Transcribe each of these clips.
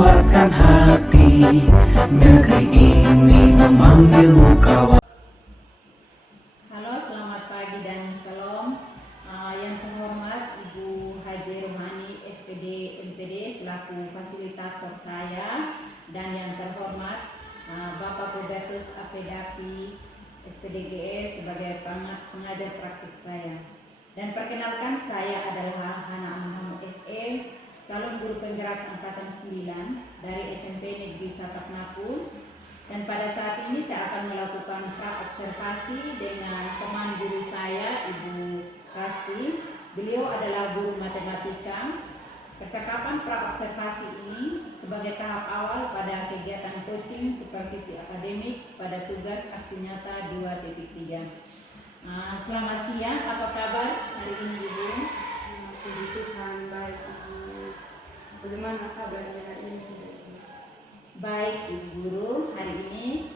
kuatkan hati, negeri ini memanggilmu kawan. Halo, selamat pagi dan salam. Yang terhormat Ibu Haji Rohani, SPD MPD selaku fasilitator saya, dan yang terhormat Bapak Hubertus Apedapi SPDGS sebagai pengajar praktik saya. Dan perkenalkan, saya adalah Hana Muhammad SM, calon guru penggerak angkatan 9 dari SMP Negeri Satapnapu. Dan pada saat ini saya akan melakukan pra-observasi dengan teman guru saya, Ibu Kasti. Beliau adalah guru matematika. Percakapan pra-observasi ini sebagai tahap awal pada kegiatan coaching supervisi akademik pada tugas aksi nyata 2.3. Selamat siang, apa kabar hari ini Ibu? Puji Tuhan, baik Ibu. Bagaimana kabarnya hari ini? Baik Ibu Guru, hari ini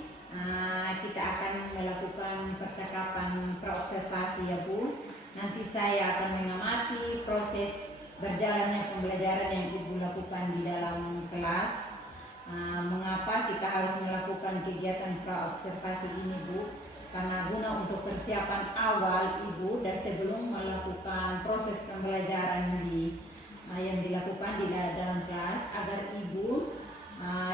kita akan melakukan percakapan pra-observasi ya Bu. Nanti saya akan mengamati proses berjalannya pembelajaran yang Ibu lakukan di dalam kelas. Mengapa kita harus melakukan kegiatan pra-observasi ini Bu? Karena guna untuk persiapan awal Ibu dan sebelum melakukan proses pembelajaran yang dilakukan di dalam kelas, agar Ibu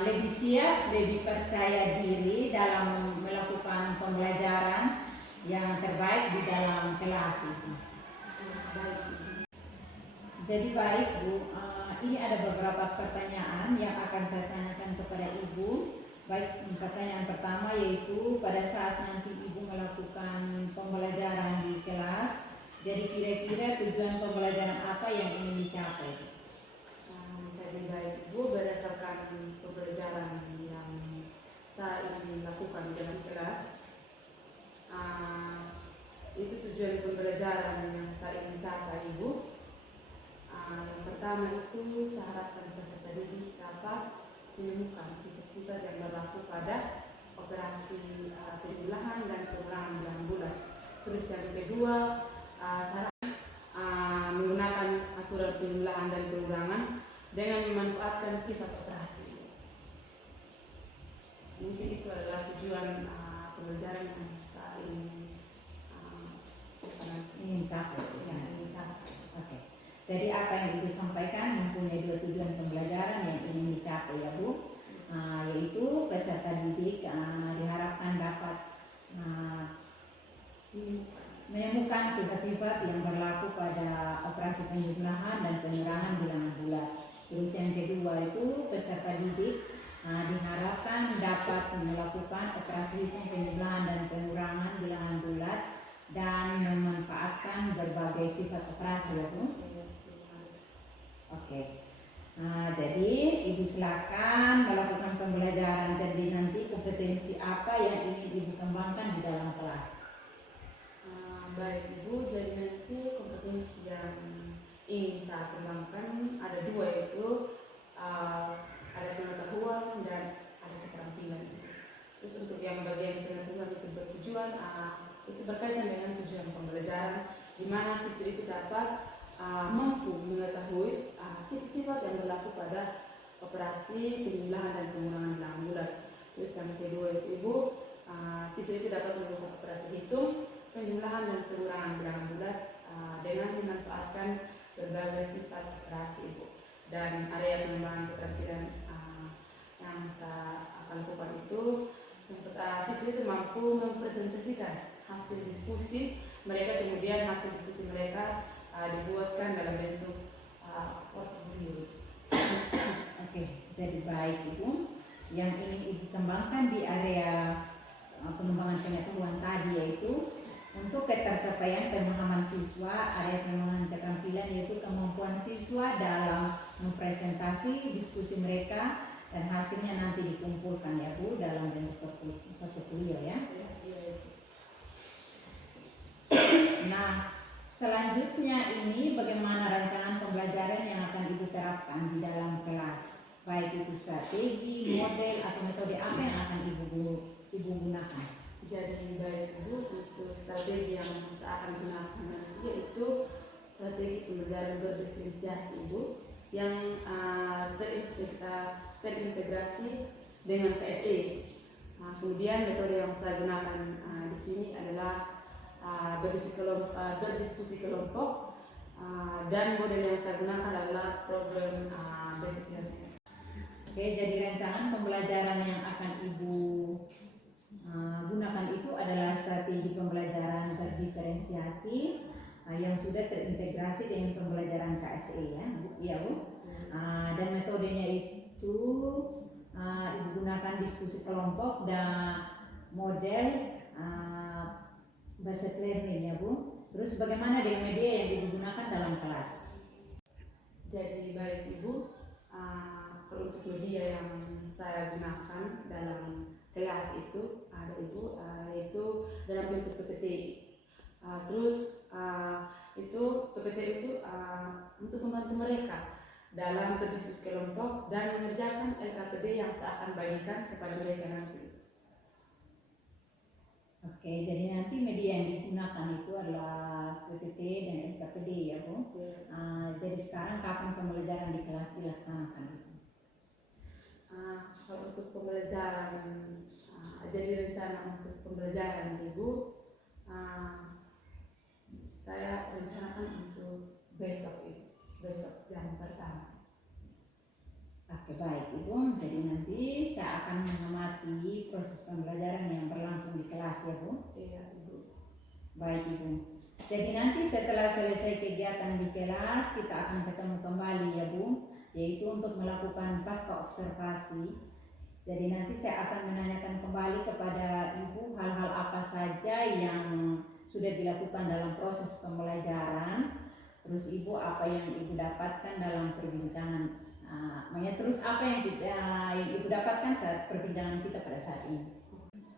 lebih siap, lebih percaya diri dalam melakukan pembelajaran yang terbaik di dalam kelas itu. Jadi baik Bu, ini ada beberapa pertanyaan yang akan saya tanyakan kepada Ibu. Baik, pertanyaan pertama yaitu pada saat nanti Ibu melakukan pembelajaran di kelas, jadi kira-kira tujuan pembelajaran apa yang ingin dicapai? Jadi baik Ibu, berdasarkan pembelajaran yang saya ingin lakukan di dalam kelas, itu tujuan pembelajaran yang saya ingin capai Ibu. Yang pertama itu saya harapkan peserta didik dapat menemukan sifat-sifat yang berlaku pada operasi pemilahan dan pengurangan bilangan bulat. Terus yang kedua, saya menggunakan aturan pemilahan dan pengurangan dengan memanfaatkan sifat operasi. Mungkin itu adalah tujuan pembelajaran yang saya ingin capai. Oke. Jadi apa yang Ibu sampaikan mempunyai dua tujuan pembelajaran yang ingin dicapai ya Bu, yaitu peserta didik diharapkan dapat menemukan sifat-sifat yang berlaku pada operasi penjumlahan dan pengurangan bilangan bulat. Terus yang kedua itu peserta didik diharapkan dapat melakukan operasi hitung penjumlahan dan pengurangan bilangan bulat dan memanfaatkan berbagai sifat operasi ya Bu. Oke. Jadi Ibu silakan melakukan pembelajaran. Jadi nanti kompetensi apa yang ingin Ibu kembangkan di dalam kelas? Baik Ibu, jadi nanti kompetensi yang ingin saya kembangkan ada dua, yaitu ada pengetahuan dan ada keterampilan. Terus untuk yang bagian pengetahuan itu bertujuan itu berkaitan dengan tujuan pembelajaran, di mana siswa itu dapat mampu mengetahui sifat-sifat yang berlaku pada operasi pemilahan dan pengurangan bilangan bulat. Terus yang kedua itu Ibu, siswa itu dapat melakukan operasi hitung penjumlahan dan pengurangan bilangan bulat dengan memanfaatkan berbagai sifat operasi Ibu. Dan area pengembangan keterampilan yang saya akan lakukan itu, siswa itu mampu mempresentasikan hasil diskusi mereka, kemudian hasil diskusi mereka dibuatkan dalam bentuk portfolio. Oke, jadi baik Ibu. Yang ingin Ibu kembangkan di area pengembangan pengetahuan tadi yaitu untuk ketercapaian pemahaman siswa, area pengembangan keterampilan yaitu kemampuan siswa dalam mempresentasi diskusi mereka dan hasilnya nanti dikumpulkan ya Bu dalam bentuk portfolio ya. Nah, selanjutnya ini bagaimana rancangan pembelajaran yang akan Ibu terapkan di dalam kelas? Baik itu strategi, model atau metode apa yang akan Ibu gunakan? Jadi baik Ibu, untuk strategi yang saya akan gunakan nanti yaitu strategi pembelajaran berdiferensiasi Ibu. yang terintegrasi dengan KSE. Kemudian metode yang saya gunakan di sini adalah berdiskusi kelompok, dan model yang saya gunakan adalah problem based learning. Oke, jadi rancangan pembelajaran yang akan Ibu gunakan itu adalah strategi pembelajaran berdiferensiasi yang sudah terintegrasi dengan pembelajaran KSE ya, iya Bu. Dan metodenya itu Ibu gunakan diskusi kelompok dan model based learning ya Bu. Terus bagaimana dengan media yang Ibu gunakan dalam kelas? Jadi baik Ibu, untuk media yang saya gunakan dalam kelas itu ada Ibu, yaitu dalam bentuk PPT. Terus itu PPT itu untuk membantu mereka dalam berdiskusi kelompok dan mengerjakan LKPD yang saya akan bagikan kepada mereka nanti. Oke, jadi nanti media yang digunakan itu adalah PPT dan LKPD ya Bu. Jadi sekarang kapan pembelajaran di kelas dilaksanakan? Kalau untuk pembelajaran, jadi rencana untuk pembelajaran Ibu, saya rencanakan untuk besok jam pertama. Oke, baik Ibu. Jadi nanti saya akan mengamati proses pembelajaran yang berlangsung di kelas ya Bu. Iya Ibu. Baik Ibu. Jadi nanti setelah selesai kegiatan di kelas kita akan ketemu kembali ya Bu, yaitu untuk melakukan pasca observasi. Jadi nanti saya akan menanyakan kembali kepada Ibu hal-hal apa saja yang sudah dilakukan dalam proses pembelajaran. Terus Ibu apa yang Ibu dapatkan dalam perbincangan. Terus apa yang Ibu dapatkan saat perbincangan kita pada saat ini.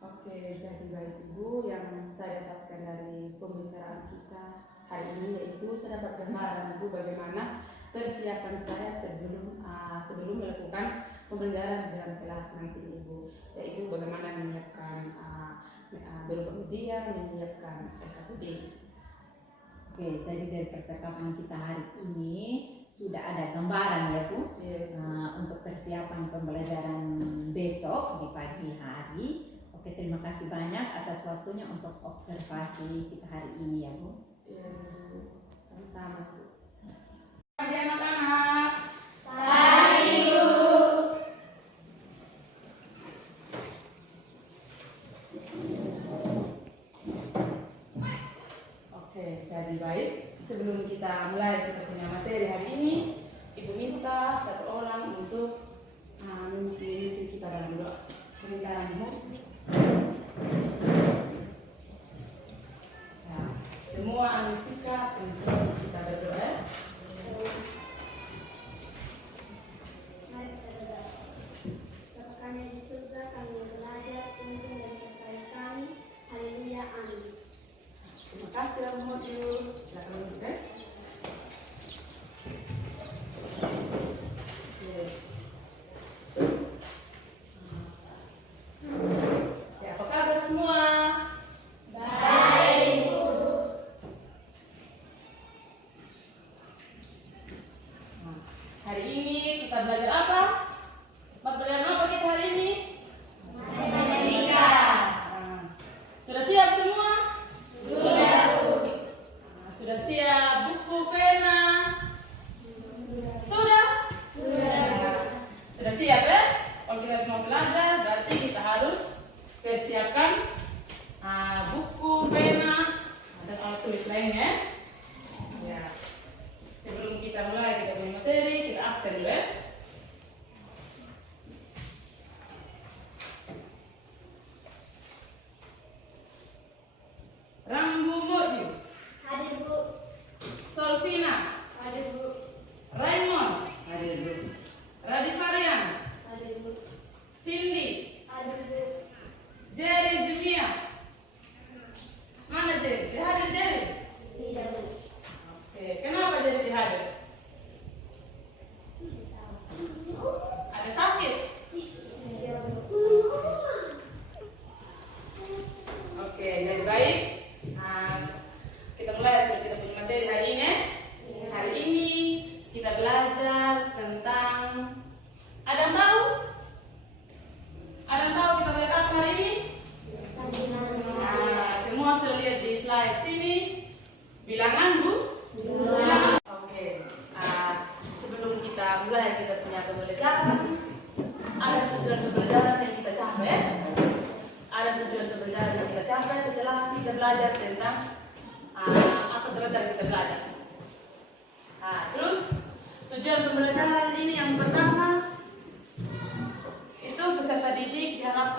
Oke, jadi baik Ibu, yang saya dapatkan dari pembicaraan kita hari ini yaitu saya dapat gambaran Ibu bagaimana persiapan saya sebelum melakukan pembelajaran di dalam kelas nanti Ibu, yaitu bagaimana menyiapkan berupa media, menyiapkan LKPD. Oke, jadi dari percakapan kita hari ini sudah ada gambaran ya Bu, untuk persiapan pembelajaran besok di pagi hari. Oke, terima kasih banyak atas waktunya untuk observasi kita hari ini ya Bu. Iya Bu, sama-sama Bu. Terima kasih anak-anak. Oke, jadi baik. Sebelum kita mulai kita punya materi hari ini, Ibu minta satu orang untuk memimpin kita dalam doa. Sebentar Ibu. Ya, semua ambil sikap untuk kita berdoa. Mari kita berdoa. Bapa kami di surga, kami belajar tuntun dan sertai kami. Haleluya, amin. Terima kasih Romo Ibu. Silakan duduk. Apa kabar semua? Baik, Bu. Hari ini kita belajar apa? Pelajaran apa kita hari ini? Matematika. Sudah siap semua? Sudah, Bu. Sudah siap buku, pena? Sudah? Sudah, Bu. Sudah siap ya? Kalau kita mau belajar berarti kita harus persiapkan buku, pena, dan alat tulis lainnya. Ya. Sebelum kita mulai kita punya materi, kita absen dulu ya. Rambu Moju, Hadir, Bu. Solvina, Hadir, Bu. Raymond, Radivarian, Hadir, Bu. Cindy, Hadir, Bu. Jerry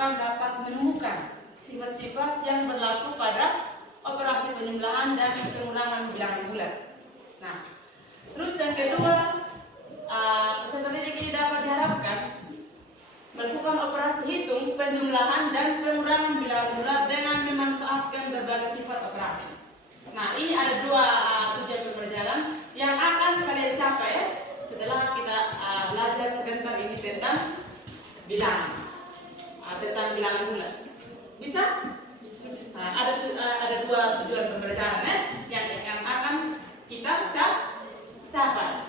akan dapat menemukan sifat-sifat yang berlaku pada operasi penjumlahan dan pengurangan bilangan bulat. Nah, terus yang kedua, peserta didik ini dapat diharapkan melakukan operasi hitung, penjumlahan, dan pengurangan bilangan bulat dengan memanfaatkan berbagai sifat operasi. Nah, ini ada dua tujuan pembelajaran yang akan kalian capai setelah kita belajar sebentar ini tentang bilangan, tentang bilangan bulat. Bisa? Nah, ada dua tujuan pembelajaran yang akan kita capai.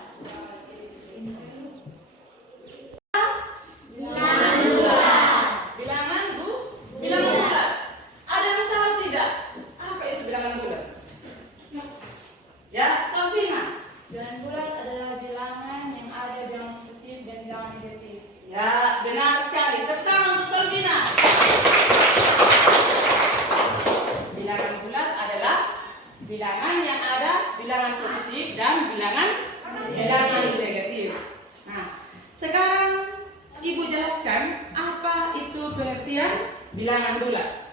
Bilangan bulat. Ada yang tahu tidak? Apa itu bilangan bulat? Ya, Sofina. Bilangan bulat adalah bilangan yang ada bilangan positif dan bilangan negatif. Ya, benar sekali. Tepuk tangan untuk Sofina. Bilangan bulat adalah bilangan yang ada bilangan positif dan bilangan negatif. Nah, sekarang Ibu jelaskan apa itu pengertian bilangan bulat.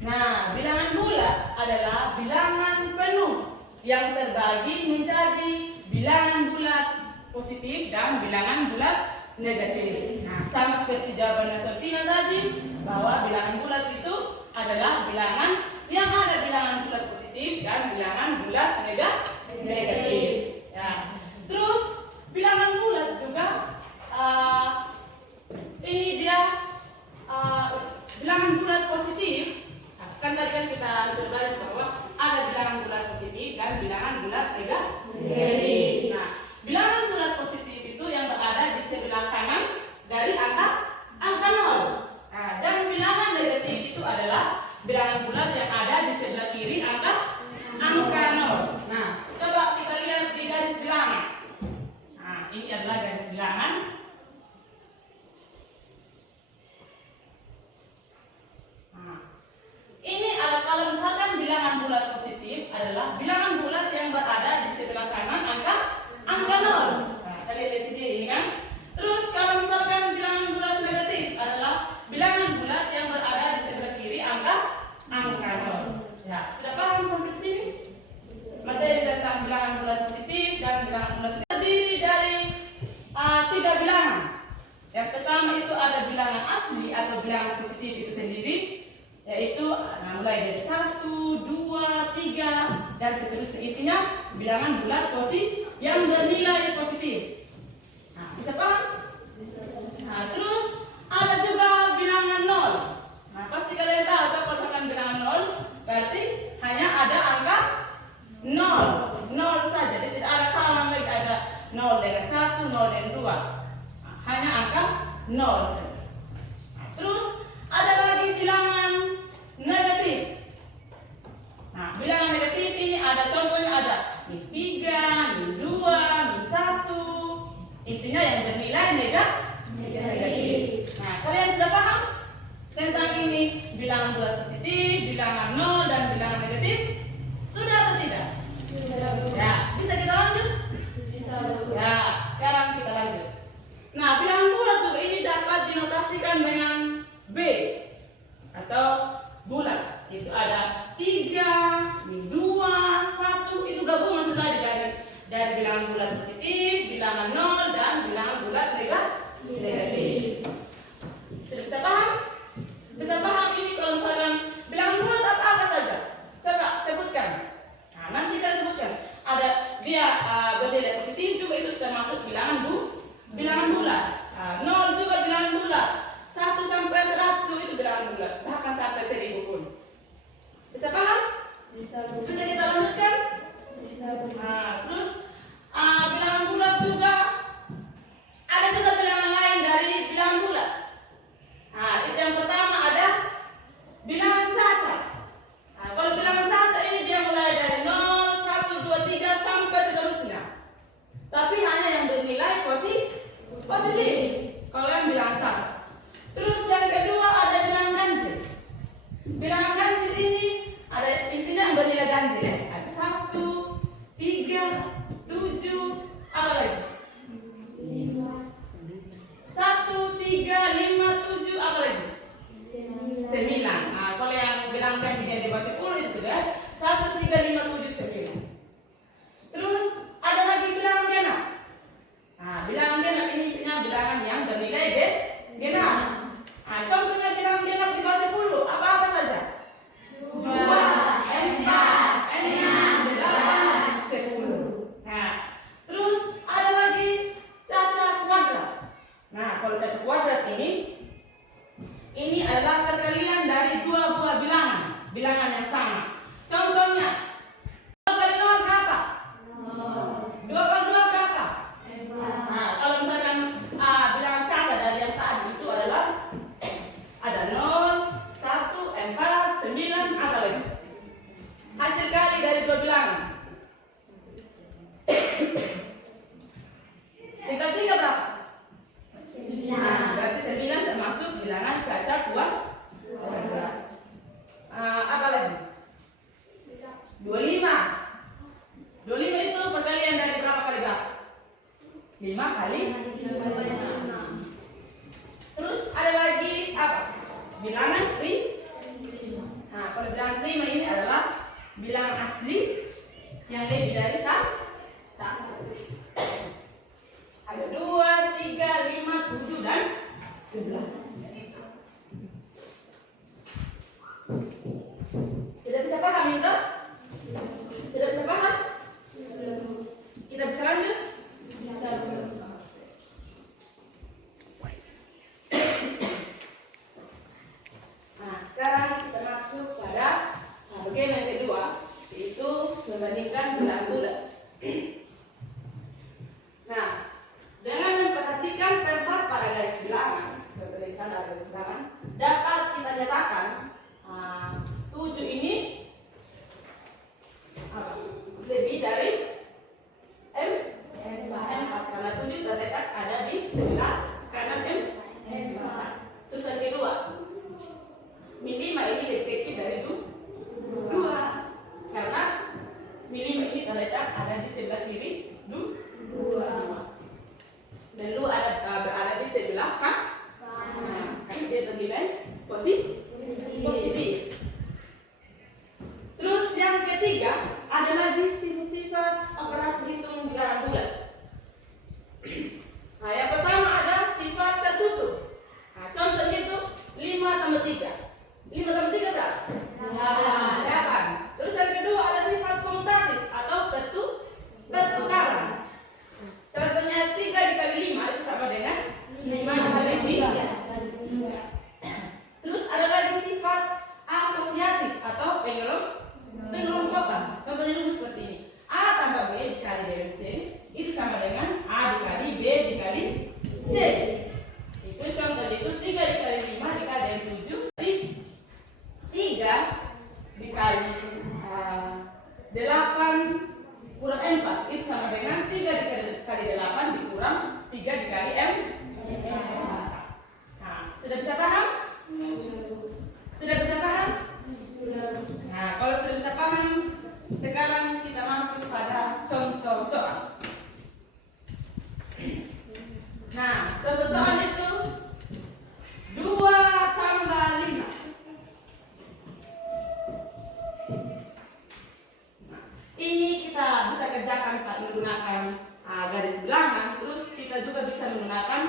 Nah, bilangan bulat adalah bilangan penuh yang terbagi menjadi bilangan bulat positif dan bilangan bulat negatif. Nah, sama seperti jawabannya Sofina tadi, bahwa bilangan bulat itu adalah bilangan yang ada bilangan bulat positif dan bilangan bulat negatif. Ya. Terus bilangan bulat juga ini dia bilangan bulat positif. Kan tadi kan kita sudah belajar bahwa ada bilangan bulat positif dan bilangan bulat negatif. Nah, bilangan bulat positif itu yang berada di sebelah kanan dari angka 0. Nah, dan bilangan negatif itu adalah bilangan bulat yang ada di sebelah kiri angka 0. Nah, coba kita lihat di garis bilangan. Nah, ini adalah garis bilangan. Nah, ini adalah kalau misalkan bilangan bulat positif adalah bilangan bulat yang berada di sebelah kanan angka 0. Nah, kita lihat di sini ini kan. Terus kalau misalkan bilangan bulat negatif adalah bilangan bulat yang berada di sebelah kiri angka 0. Ya, sudah paham sampai sini? Materi tentang bilangan bulat positif dan bilangan bulat negatif terdiri dari 3 bilangan. Yang pertama itu ada bilangan asli atau bilangan positif itu sendiri, yaitu mulai dari 1, 2, 3 dan seterusnya. Intinya bilangan bulat positif yang bernilai positif. Nah, bisa paham? Nah, terus ada juga bilangan 0. Nah, pasti kalian tahu apa dengan bilangan 0? Berarti hanya ada angka 0 saja. Jadi tidak ada kawan lagi, ada 0 dengan 1, 0 dengan 2. Nah, hanya angka 0 saja. Nah, terus ada lagi bilangan negatif. Nah, bilangan negatif ini ada contohnya, ada min 3, min 2, min 1. Intinya yang bernilai negatif. Nah, kalian sudah paham tentang ini bilangan bulat positif, bilangan 0 dan bilangan negatif? Sudah atau tidak? Ya, bisa kita lanjut? Ya, sekarang kita lanjut. Nah, bilangan bulat tuh ini dapat dinotasikan dengan B atau bulat. Itu ada 3, min 2, 1. Itu gabungan sudah dari bilangan bulat positif, bilangan 0 dan bilangan bulat negatif. Sudah bisa paham? Bisa paham ini kalau misalkan bilangan bulat apa saja? adalah perkalian dari dua buah bilangan, bilangan yang sama. Contohnya, 2 kali 0 berapa? 2 kali 2 berapa? Nah, kalau misalkan bilangan cara dari yang tadi itu adalah ada 0, 1, 4, 9, apa lagi? Hasil kali dari dua bilangan. Tinggal 3 berapa? 9. Berarti 9 termasuk bilangan cacat buah. Apa lagi? 25. 25 itu perkalian dari berapa kali berapa? 5 kali. Terus ada lagi apa? Bilangan prima. Nah, kalau bilangan prima ini adalah bilangan asli yang lebih dari 1. Ada 2, 3, 5, 7, dan 11. Sudah bisa paham itu? Sudah bisa paham? Kita bisa lanjut? Nah, sekarang kita masuk pada bagian yang kedua, yaitu membandingkan bulan-bulan. Nah, dengan memperhatikan tempat pada garis bilangan, seperti sana ada garis bilangan, dapat kita nyatakan 7 ini apa? Lebih dari M4 karena 7 terletak ada di sebelah kanan M4. Terus yang kedua, 5 ini lebih kecil dari 2 karena 5 ini terletak ada di sebelah kiri 2. Dan lu berada di sebelah kanan. Kan dia ternilai positif. Terus yang ketiga ada lagi sifat operasi hitung bilangan bulan. Nah, yang pertama ada sifat tertutup. Nah, contohnya itu 5 tambah 3. 5 tambah 3 berapa? 8. Terus yang kedua ada sifat komutatif atau pertukaran. Contohnya 3 dikali 5 itu sama dengan 5 dikali 3. Terus ada lagi sifat asosiatif atau pengelompokan. Contohnya dulu seperti ini. A tambah B dikali dengan C itu sama dengan A dikali B dikali C. Itu contohnya itu 3 dikali 5 dikali dengan 7. Jadi 3 dikali 8 kurang 4 itu sama dengan 3 dikali 8 dikurang 3 dikali M. Nah, sudah bisa paham? Sudah bisa paham? Nah, kalau sudah bisa paham, sekarang kita masuk pada contoh soal. Nah, contoh soal itu 2 tambah 5. Ini kita bisa kerjakan menggunakan garis bilangan. Terus kita juga bisa menggunakan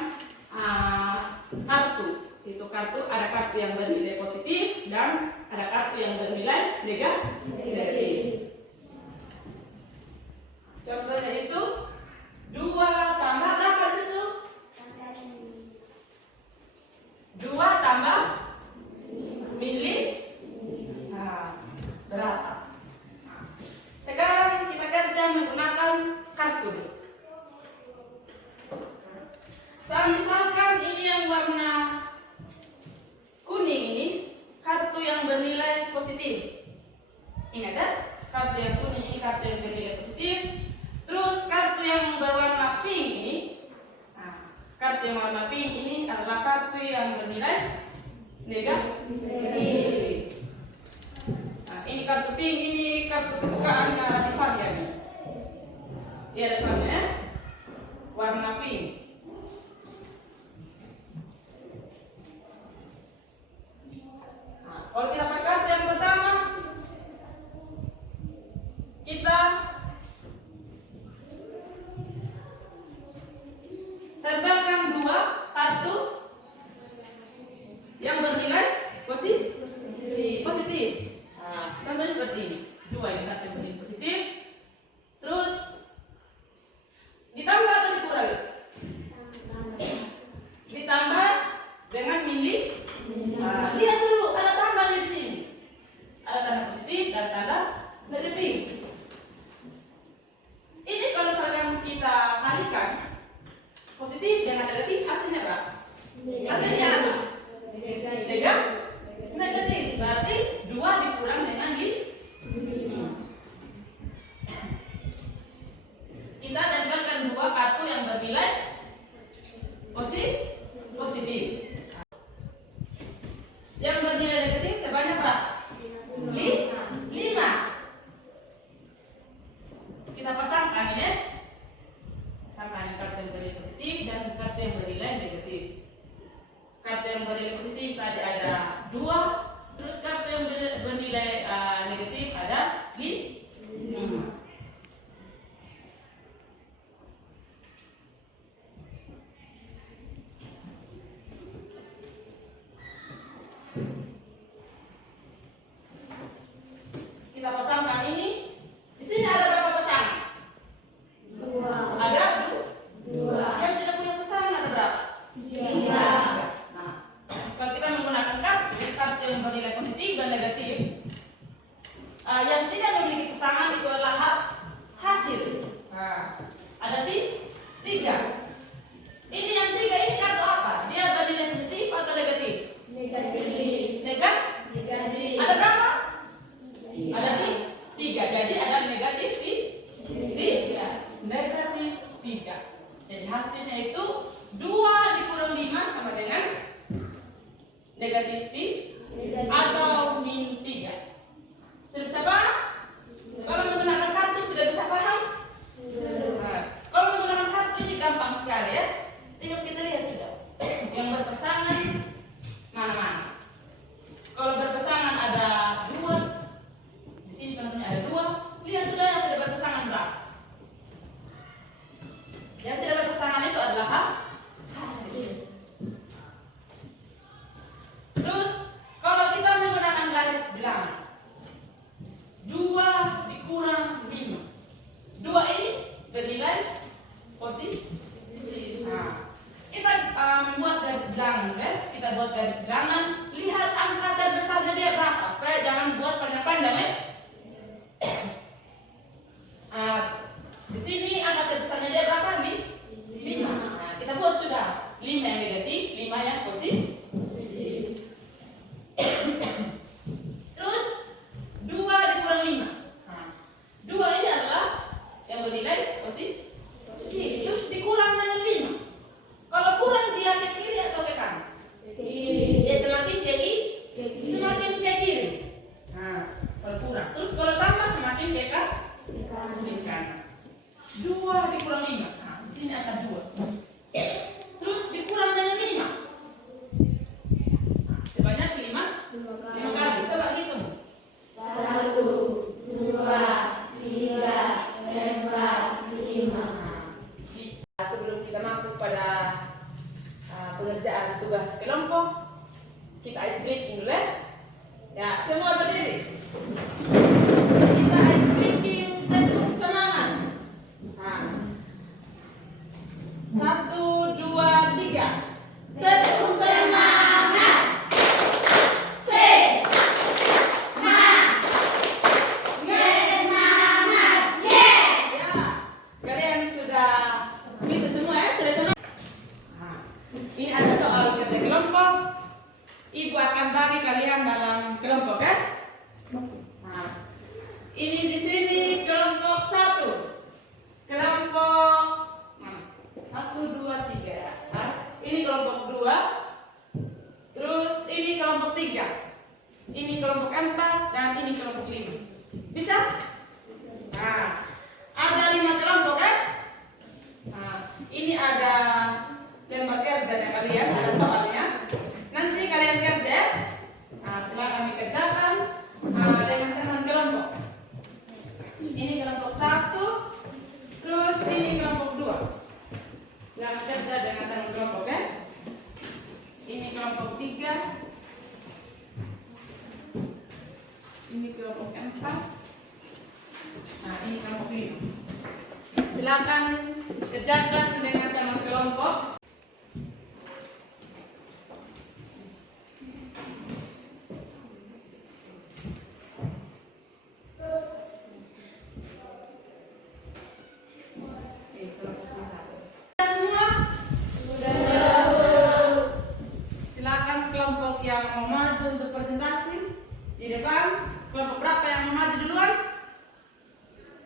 kartu. Itu kartu, ada kartu yang bernilai positif dan ada kartu yang bernilai negatif. Contohnya itu 2 tambah berapa di situ? 2 tambah mili. Nah, berapa? Sekarang kita kerja menggunakan kartu. Misalkan ini yang warna kuning ini kartu yang bernilai positif. Ingat ya, kartu yang kuning ini kartu yang bernilai positif. Terus kartu yang berwarna pink ini, kartu yang warna pink ini adalah kartu yang bernilai negatif. Nah, ini kartu pink ini kartu kesukaannya Rifania ini. Dia depannya warna pink. Kalau kita pakai kartu yang pertama, kita terbangkan 2 kartu yang bernilai positif. Nah, contohnya seperti ini. 2 ini kartu yang bernilai positif. Terus ditambah atau dikurangi? Ditambah dengan mili. Lihat negatif pi atau min 3. Sudah bisa paham? Kalau menggunakan kartu sudah bisa paham? Nah, kalau menggunakan kartu ini gampang sekali ya. Tinggal kita lihat sudah. Yang berpasangan mana-mana. Kalau berpasangan ada 2, di sini contohnya ada 2. Lihat sudah yang tidak berpasangan berapa. Yang tidak berpasangan itu adalah hasil. Terus kalau kita menggunakan garis bilangan 2 dikurang 5. 2 ini bernilai positif. Nah, kita membuat garis bilangan kan? Kita buat garis bilangan, lihat angka terbesarnya dia berapa. Supaya jangan buat panjang-panjang ya. Di sini angka terbesarnya dia berapa? 5. Nah, kita buat sudah 5 yang negatif, 5 yang positif. Terus 2 dikurang 5. Nah, 2 ini adalah yang bernilai positif. Terus dikurang dengan 5. Kalau kurang dia ke kiri atau ke kanan? Dia semakin ke kiri, semakin ke kiri. Nah, kalau kurang. Terus kalau tambah semakin ke kanan. 2 dikurang 5. Nah, di sini akan 2. Terus dikurang dengan 5. Nah, sebanyak 5 kali. Coba hitung. 1, 2, 3, 4, 5. Sebelum kita masuk pada pengerjaan tugas kelompok, kita ice breaking dulu ya. Ya, semua berdiri. Kita ice breaking tepuk semangat. Nah. 1, 2, 3. Tepuk semangat. Semangat. Yes. Ya, kalian sudah bisa semua ya? Sudah semua? Nah, ini ada soal kerja kelompok. Ibu akan bagi kalian dalam kelompok ya. Nah, ini di sini kelompok 1. Kelompok 1, 2, 3. Nah, ini kelompok 2. Terus ini kelompok 3. Ini kelompok 4 dan ini kelompok 5. Bisa? Nah, ada 5 kelompok kan? Nah, ini ada lembar kerjanya kalian, ada soalnya. Nanti kalian kerja. Nah, silakan dikerjakan dengan teman kelompok. Ini kelompok 1, terus ini kelompok 2. Silakan kerja dengan teman kelompok kan? Ini kelompok 3. Ini kelompok 4. Nah, ini kelompok 5. Silakan kerjakan dengan teman kelompok. Semua? Silakan kelompok yang mau maju untuk presentasi di depan. Kelompok berapa yang mau maju duluan?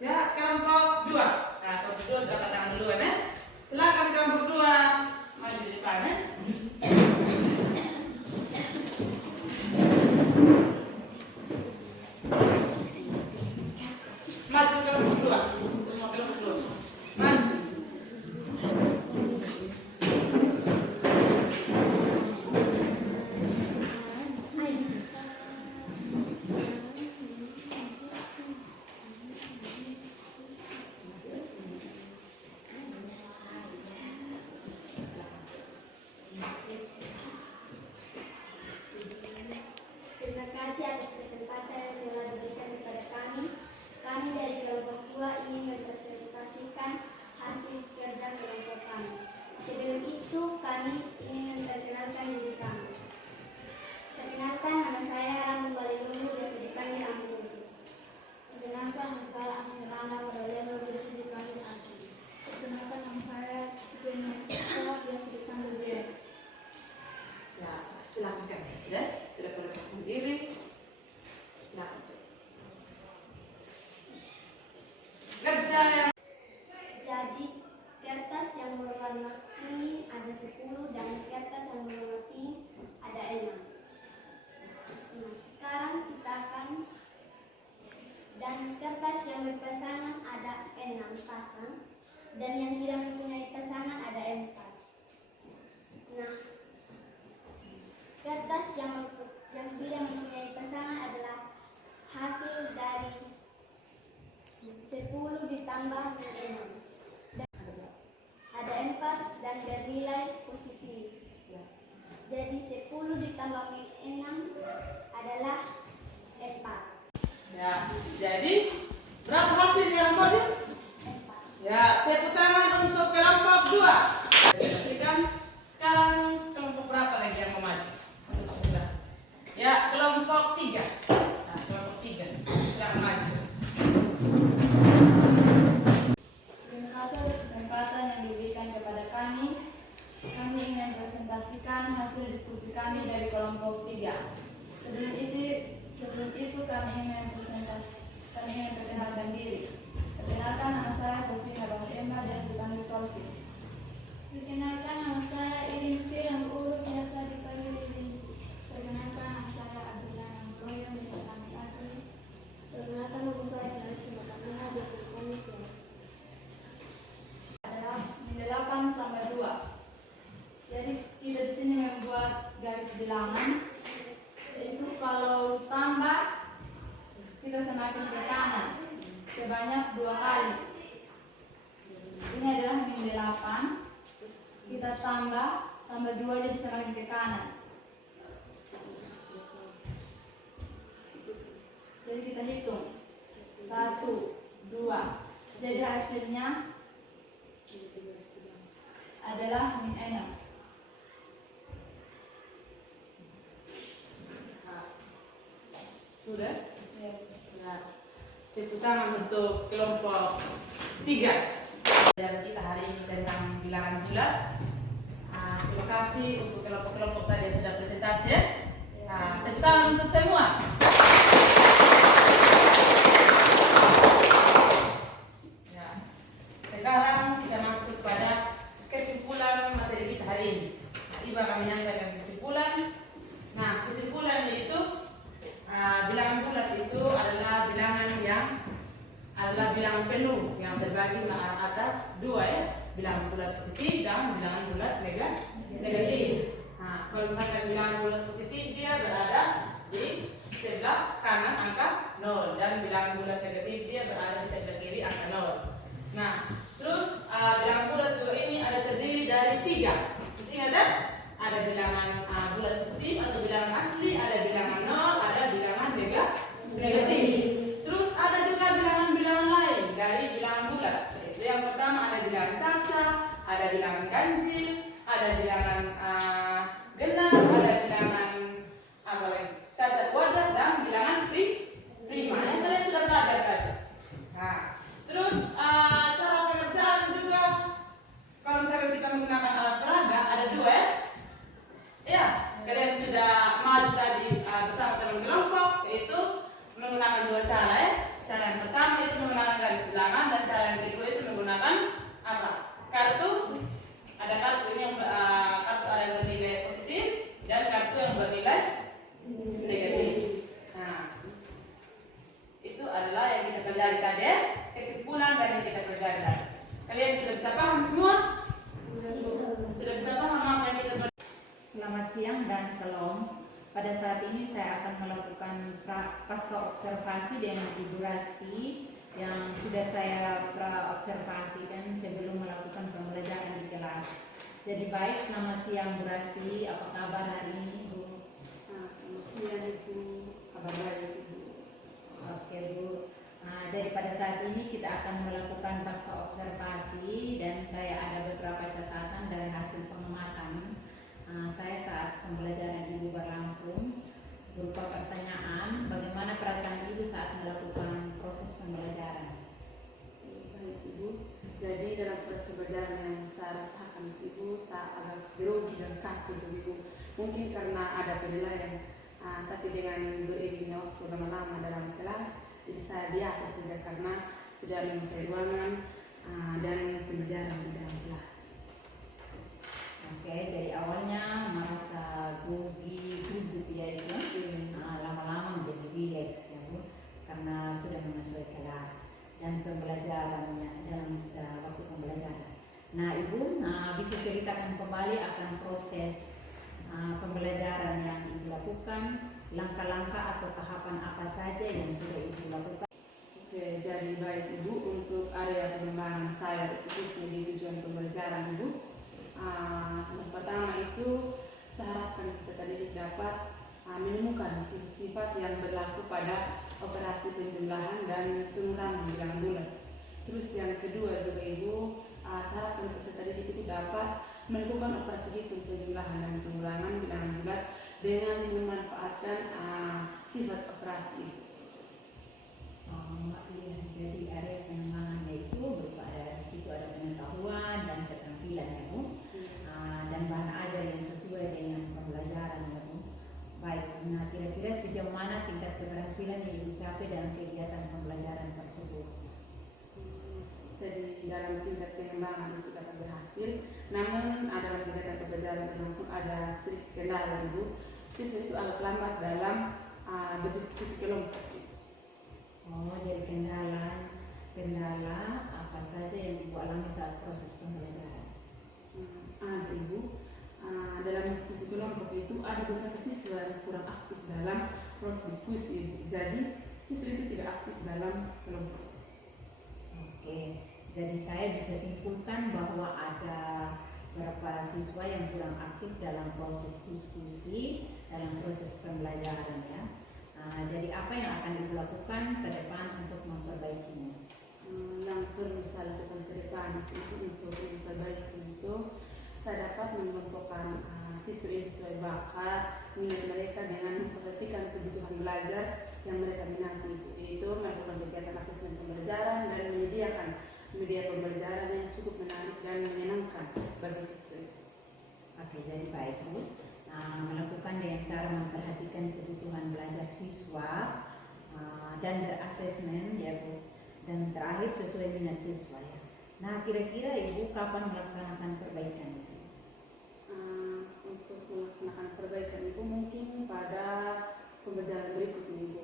Ya, kelompok 2. Nah, kelompok 2 sudah tangan duluan ya. Silakan kelompok 2 maju di depan ya. Maju kelompok 2. Semua kelompok 2. Maju. Terima kasih atas kesempatan yang telah diberikan kepada kami. Kami dari kelompok 2 ingin mempresentasikan hasil kerja kelompok kami. Sebelum itu, kami ingin memperkenalkan diri kami. Perkenalkan, nama saya Ranu Balilulu, biasa dipanggil Ambu. Perkenalkan, nama saya Asmirana Wadaleno, biasa dipanggil Asi. Perkenalkan, nama saya Jenny Eko, biasa dipanggil Dia. Ya, silakan ya. Sudah pada berdiri. Silakan. Kerja yang Jadi, kertas yang berwarna kuning ada 10 dan kertas yang berwarna pink ada 6. kertas yang berpasangan ada 6 pasang dan yang tidak mempunyai pasangan ada 4. Nah, kertas yang tidak mempunyai pasangan adalah hasil dari 10 ditambah min 6. Dan ada 4 dan bernilai positif. Jadi 10 ditambah min 6 adalah 4. Ya, jadi berapa hasil kelompok dia? 4. Ya, tepuk tangan untuk kelompok 2. Perhatikan sekarang kelompok berapa lagi yang mau maju? Ya, kelompok 3. Nah, kelompok 3 silakan maju. Terima kasih atas kesempatan yang diberikan kepada kami. Kami ingin presentasikan hasil diskusi kami dari kelompok 3. Sebelum itu kami ingin perkenalkan diri. Perkenalkan, nama saya Sofina Bang Emma dan dipanggil Solvi. Perkenalkan, nama saya Irinsi yang urut biasa dipanggil Irinsi. Perkenalkan, nama saya Abdullah yang Royo biasa kami asli. Perkenalkan, nama saya Clarissa Makamina biasa dipanggil Clarissa. Adalah min 8 tambah 2. Jadi kita di sini membuat garis bilangan. Itu kalau tambah kita semakin ke kanan sebanyak 2 kali. Ini adalah min 8. Kita tambah 2 jadi semakin ke kanan. Jadi kita hitung 1, 2. Jadi hasilnya adalah min 6. Sudah? Ya. Nah, tepuk tangan untuk kelompok 3. Dan kita hari ini tentang bilangan bulat. Terima kasih untuk kelompok-kelompok tadi yang sudah presentasi ya. Tepuk tangan untuk semua. Ya. Sekarang kita masuk pada kesimpulan materi kita hari ini. Iba kami menyampaikan kesimpulan. Nah, kesimpulan itu bilangan bulat itu adalah bilangan penuh yang terbagi ke atas 2 ya, bilangan bulat positif dan bilangan bulat negatif. Nah, kalau misalkan bilangan bulat positif dia berada di sebelah kanan angka 0 dan bilangan bulat negatif dia berada di sebelah kiri angka 0. Nah, terus bilangan bulat juga ini ada terdiri dari 3. Mesti ada bilangan bulat positif atau bilangan asli, ada bilangan 0, ada bilangan negatif. Terus ada juga bilangan-bilangan lain dari bilangan bulat. Itu yang pertama ada bilangan caca, ada bilangan ganjil, ada bilangan genap, ada bilangan apa lagi? Caca kuadrat dan bilangan prima. Yang kalian sudah belajar tadi. Nah, terus cara pengerjaan juga kalau misalnya kita menggunakan alat peraga ada 2 ya. Ya, kalian sudah maju tadi bersama teman kelompok, yaitu menggunakan 2 cara ya. Cara yang pertama itu menggunakan garis bilangan dan cara yang kedua itu menggunakan apa? Kartu. Ada kartu ini yang kartu ada yang bernilai positif dan kartu yang bernilai negatif. Nah, itu adalah yang kita pelajari tadi ya. Kesimpulan dari yang kita pelajari tadi. Kalian sudah bisa paham semua? Sudah bisa paham apa yang kita pelajari? Selamat siang dan salam. Pada saat ini saya akan melakukan pasca observasi dengan Ibu Rasti yang sudah saya observasikan sebelum melakukan pembelajaran di kelas. Jadi baik, selamat siang Bu Rasti, apa kabar hari ini Bu? Selamat siang Ibu, kabar baik Ibu. Oke Bu, daripada saat ini kita akan melakukan pasca observasi dan saya ada beberapa catatan dari hasil pengamatan saya saat pembelajaran Ibu berlangsung berupa pertanyaan bagaimana perasaan Ibu saat melakukan proses pembelajaran. Baik Ibu, jadi dalam proses pembelajaran yang saya rasakan Ibu, saya agak grogi dan kaku Ibu. Mungkin karena ada penilaian, tapi dengan beriringnya waktu lama-lama dalam kelas, jadi saya biasa saja karena sudah menguasai ruangan dan pembelajaran di dalam kelas. Oke, dari awalnya merasa grogi, gugup ya itu, lama-lama menjadi relax ya Bu, karena sudah menyesuaikan langkah-langkah atau tahapan apa saja yang sudah Ibu lakukan? Oke, jadi baik Ibu, untuk area pengembangan saya khususnya di tujuan pembelajaran Ibu, yang pertama itu saya harapkan peserta didik dapat menemukan sifat yang berlaku pada operasi penjumlahan dan pengurangan bilangan bulat. Terus yang kedua juga Ibu, saya harapkan peserta didik itu dapat melakukan operasi hitung penjumlahan dan pengurangan bilangan bulat dengan memanfaatkan sifat operasi itu. Iya, jadi area pengembangannya itu berupa di situ ada pengetahuan dan keterampilan ya Bu, dan bahan ajar yang sesuai dengan pembelajaran ya Bu. Baik, nah kira-kira sejauh mana tingkat keberhasilan yang Ibu capai dalam kegiatan pembelajaran tersebut? Jadi dalam tingkat pengembangan itu dapat berhasil, namun dalam kegiatan pembelajaran langsung ada sedikit kendala Ibu. Siswa itu agak lambat dalam berdiskusi kelompok. Oh, jadi kendala apa saja yang Ibu alami saat proses pembelajaran? Ada Ibu, dalam diskusi kelompok itu ada beberapa siswa yang kurang aktif dalam proses diskusi, jadi siswa itu tidak aktif dalam kelompok. Oke, jadi saya bisa simpulkan bahwa ada beberapa siswa yang kurang aktif dalam proses diskusi, dalam proses pembelajaran ya. Jadi apa yang akan dilakukan ke depan untuk memperbaikinya? Yang perlu saya lakukan ke depan itu untuk memperbaiki itu, saya dapat mengelompokkan siswa sesuai bakat minat mereka dengan memperhatikan kebutuhan belajar yang mereka minati, itu melakukan kegiatan asesmen pembelajaran dan menyediakan media pembelajaran yang cukup menarik dan menyenangkan bagi siswa. Oke, jadi baik Bu. Melakukan dengan cara memperhatikan kebutuhan belajar siswa dan berasesmen ya Bu, dan terakhir sesuai minat siswa ya. Nah, kira-kira Ibu kapan melaksanakan perbaikan itu? Untuk melaksanakan perbaikan itu mungkin pada pembelajaran berikutnya Ibu.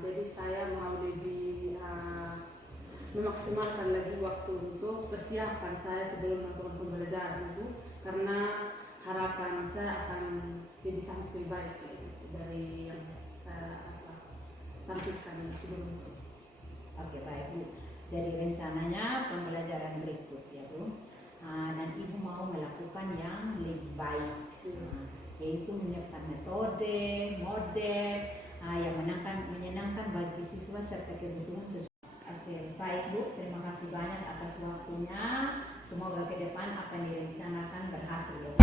Jadi saya mau lebih memaksimalkan lagi waktu untuk persiapan saya sebelum melakukan pembelajaran Ibu, karena harapan saya akan lebih tampil baik dari yang saya tampilkan sebelum itu. Oke, baik Bu. Jadi rencananya pembelajaran berikut ya Bu, dan Ibu mau melakukan yang lebih baik, yaitu menyiapkan metode, model yang menyenangkan bagi siswa serta kebutuhan sesuai. Oke, baik Bu, terima kasih banyak atas waktunya. Semoga ke depan apa yang direncanakan berhasil ya Bu.